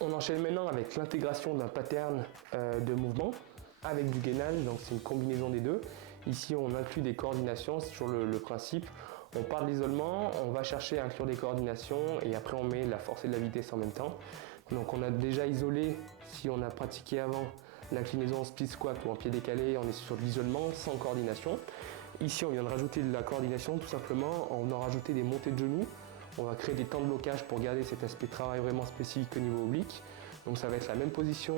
On enchaîne maintenant avec l'intégration d'un pattern de mouvement avec du gainage, donc c'est une combinaison des deux. Ici on inclut des coordinations, c'est toujours le principe. On part de l'isolement, on va chercher à inclure des coordinations et après on met la force et la vitesse en même temps. Donc on a déjà isolé, si on a pratiqué avant l'inclinaison en split squat ou en pied décalé, on est sur de l'isolement sans coordination. Ici on vient de rajouter de la coordination tout simplement, on a rajouté des montées de genoux. On va créer des temps de blocage pour garder cet aspect de travail vraiment spécifique au niveau oblique. Donc ça va être la même position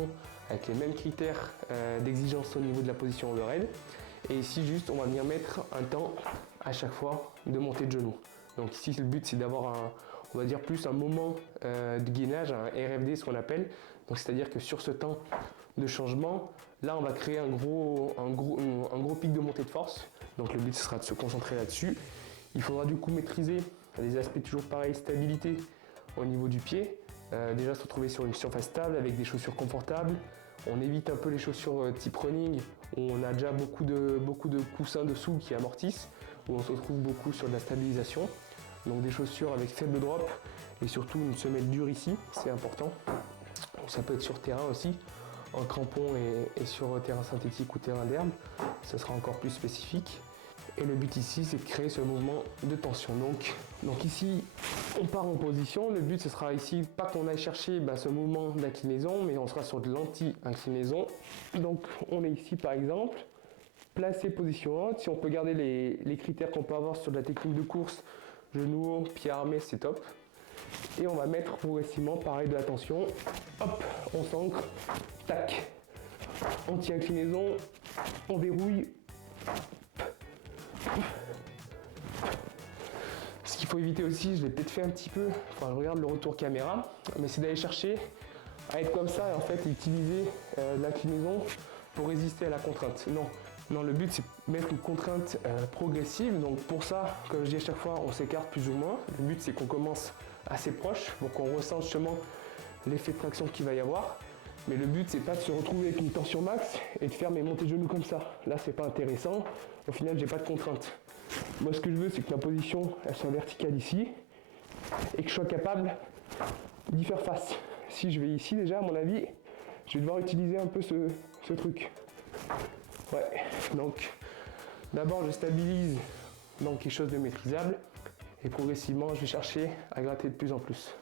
avec les mêmes critères d'exigence au niveau de la position overhead. Et ici juste on va venir mettre un temps à chaque fois de montée de genoux. Donc ici le but c'est d'avoir on va dire plus un moment de gainage, un RFD ce qu'on appelle. Donc c'est-à-dire que sur ce temps de changement, là on va créer un gros pic de montée de force. Donc le but ce sera de se concentrer là-dessus. Il faudra du coup maîtriser des aspects toujours pareils, stabilité au niveau du pied. Déjà se retrouver sur une surface stable avec des chaussures confortables. On évite un peu les chaussures type running où on a déjà beaucoup de coussins dessous qui amortissent, où on se retrouve beaucoup sur de la stabilisation. Donc des chaussures avec faible drop et surtout une semelle dure ici, c'est important. Donc ça peut être sur terrain aussi, en crampon et sur terrain synthétique ou terrain d'herbe, ça sera encore plus spécifique. Et le but ici c'est de créer ce mouvement de tension. Donc ici on part en position, le but ce sera ici pas qu'on aille chercher ce mouvement d'inclinaison, mais on sera sur de l'anti-inclinaison. Donc on est ici par exemple, placé position haute, si on peut garder les critères qu'on peut avoir sur de la technique de course, genou haut, pied armé, c'est top. Et on va mettre progressivement pareil de la tension, hop, on s'ancre, tac, anti-inclinaison, on verrouille. Ce qu'il faut éviter aussi, je l'ai peut-être fait un petit peu, enfin je regarde le retour caméra, mais c'est d'aller chercher à être comme ça et en fait utiliser l'inclinaison pour résister à la contrainte. Non, le but c'est de mettre une contrainte progressive, donc pour ça, comme je dis à chaque fois, on s'écarte plus ou moins. Le but c'est qu'on commence assez proche pour qu'on ressente justement l'effet de traction qu'il va y avoir. Mais le but c'est pas de se retrouver avec une tension max et de faire mes montées de genoux comme ça. Là c'est pas intéressant, au final j'ai pas de contrainte. Moi ce que je veux c'est que ma position elle soit verticale ici et que je sois capable d'y faire face. Si je vais ici déjà à mon avis, je vais devoir utiliser un peu ce truc. Ouais, donc d'abord je stabilise dans quelque chose de maîtrisable et progressivement je vais chercher à gratter de plus en plus.